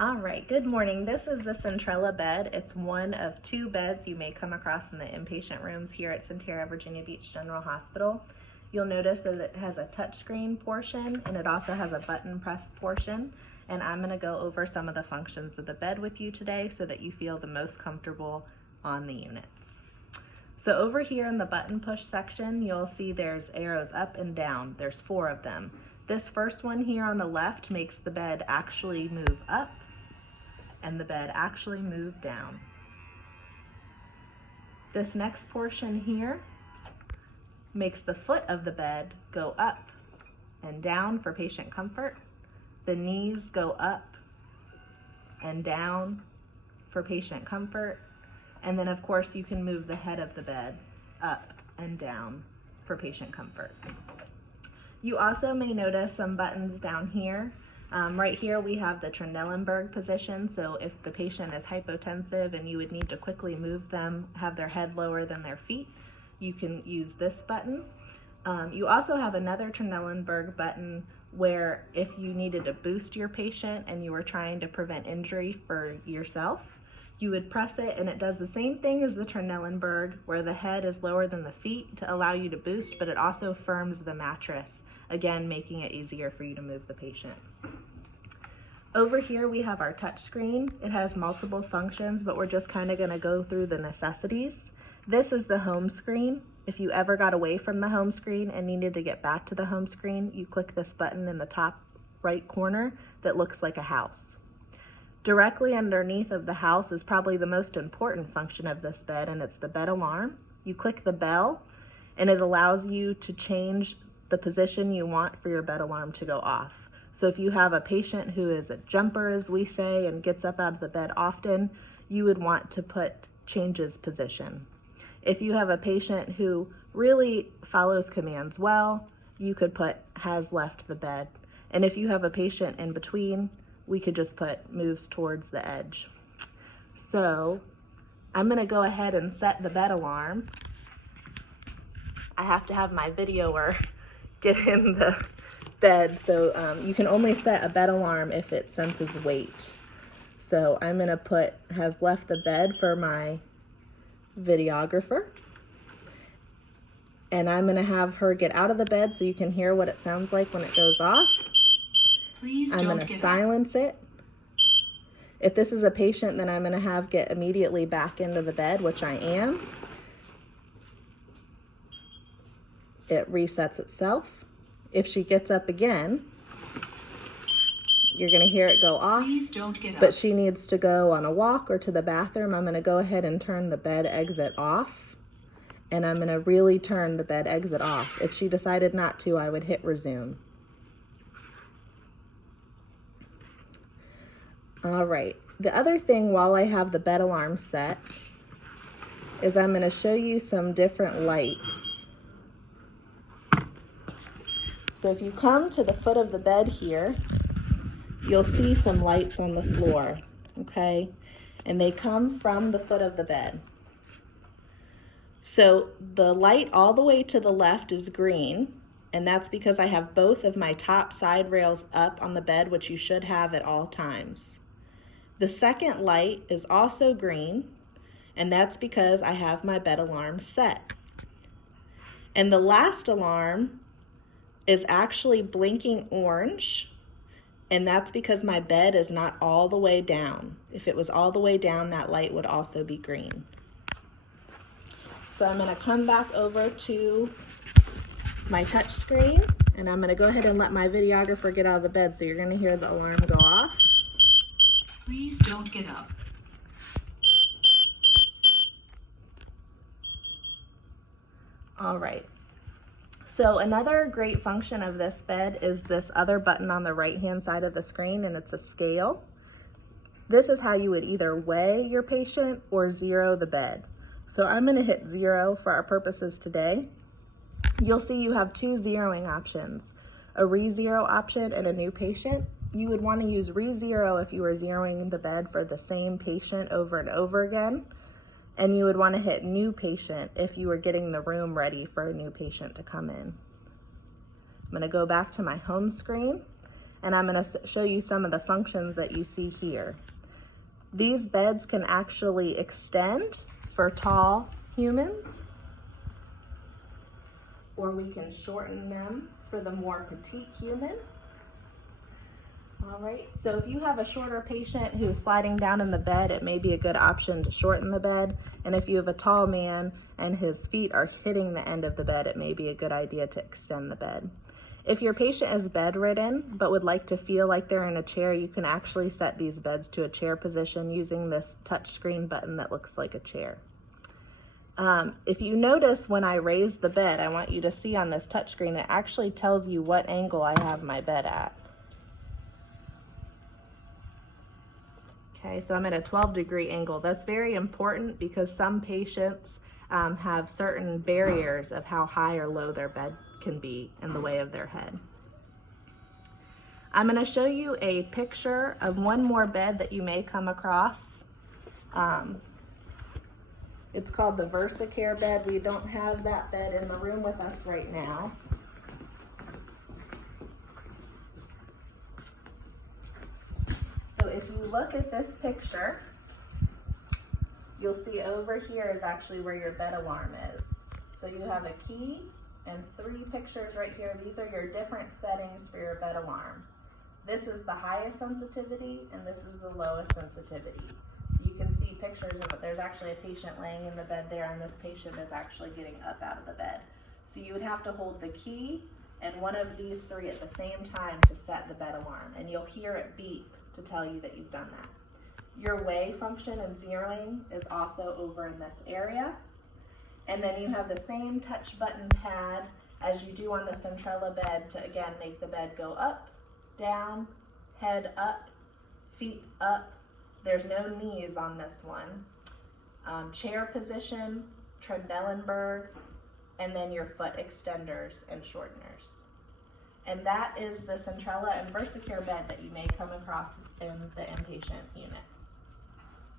All right, good morning. This is the Centrella bed. It's one of two beds you may come across in the inpatient rooms here at Centrella, Virginia Beach General Hospital. You'll notice that it has a touchscreen portion and it also has a button press portion. And I'm going to go over some of the functions of the bed with you today so that you feel the most comfortable on the units. So over here in the button push section, you'll see there's arrows up and down. There's 4 of them. This first one here on the left makes the bed actually move up and the bed actually move down. This next portion here makes the foot of the bed go up and down for patient comfort. The knees go up and down for patient comfort. And then of course you can move the head of the bed up and down for patient comfort. You also may notice some buttons down here. Right here we have the Trendelenburg position, so if the patient is hypotensive and you would need to quickly move them, have their head lower than their feet, you can use this button. You also have another Trendelenburg button where if you needed to boost your patient and you were trying to prevent injury for yourself, you would press it and it does the same thing as the Trendelenburg where the head is lower than the feet to allow you to boost, but it also firms the mattress, again making it easier for you to move the patient. Over here we have our touch screen. It has multiple functions, but we're just kind of going to go through the necessities. This is the home screen. If you ever got away from the home screen and needed to get back to the home screen, you click this button in the top right corner that looks like a house. Directly underneath of the house is probably the most important function of this bed, and it's the bed alarm. You click the bell and it allows you to change the position you want for your bed alarm to go off. So if you have a patient who is a jumper, as we say, and gets up out of the bed often, you would want to put changes position. If you have a patient who really follows commands well, you could put has left the bed. And if you have a patient in between, we could just put moves towards the edge. So I'm going to go ahead and set the bed alarm. I have to have my videoer get in the bed, so you can only set a bed alarm if it senses weight. So I'm going to put has left the bed for my videographer, and I'm going to have her get out of the bed so you can hear what it sounds like when it goes off. I'm going to silence it. If this is a patient, then I'm going to have get immediately back into the bed, which I am. It resets itself. If she gets up again, you're going to hear it go off. Please don't get up. But she needs to go on a walk or to the bathroom. I'm going to go ahead and turn the bed exit off. And I'm going to really turn the bed exit off. If she decided not to, I would hit resume. All right. The other thing while I have the bed alarm set is I'm going to show you some different lights. So if you come to the foot of the bed here, you'll see some lights on the floor, okay? And they come from the foot of the bed. So the light all the way to the left is green, and that's because I have both of my top side rails up on the bed, which you should have at all times. The second light is also green, and that's because I have my bed alarm set. And the last alarm is actually blinking orange, and that's because my bed is not all the way down. If it was all the way down, that light would also be green. So I'm going to come back over to my touch screen, and I'm going to go ahead and let my videographer get out of the bed, so you're going to hear the alarm go off. Please don't get up. All right. So another great function of this bed is this other button on the right-hand side of the screen, and it's a scale. This is how you would either weigh your patient or zero the bed. So I'm going to hit 0 for our purposes today. You'll see you have 2 zeroing options, a re-zero option and a new patient. You would want to use re-zero if you were zeroing the bed for the same patient over and over again. And you would want to hit new patient if you were getting the room ready for a new patient to come in. I'm going to go back to my home screen, and I'm going to show you some of the functions that you see here. These beds can actually extend for tall humans, or we can shorten them for the more petite human. All right, so if you have a shorter patient who's sliding down in the bed, it may be a good option to shorten the bed. And if you have a tall man and his feet are hitting the end of the bed, it may be a good idea to extend the bed. If your patient is bedridden but would like to feel like they're in a chair, you can actually set these beds to a chair position using this touchscreen button that looks like a chair. If you notice when I raise the bed, I want you to see on this touchscreen, it actually tells you what angle I have my bed at. Okay, so I'm at a 12-degree angle. That's very important because some patients have certain barriers of how high or low their bed can be in the way of their head. I'm going to show you a picture of one more bed that you may come across. It's called the VersaCare bed. We don't have that bed in the room with us right now. So if you look at this picture, you'll see over here is actually where your bed alarm is. So you have a key and 3 pictures right here. These are your different settings for your bed alarm. This is the highest sensitivity and this is the lowest sensitivity. So you can see pictures of it. There's actually a patient laying in the bed there, and this patient is actually getting up out of the bed. So you would have to hold the key and one of these 3 at the same time to set the bed alarm, and you'll hear it beep to tell you that you've done that. Your weigh function and zeroing is also over in this area. And then you have the same touch button pad as you do on the Centrella bed to again make the bed go up, down, head up, feet up. There's no knees on this one. Chair position, Trendelenburg, and then your foot extenders and shorteners. And that is the Centrella and VersaCare bed that you may come across in the inpatient units.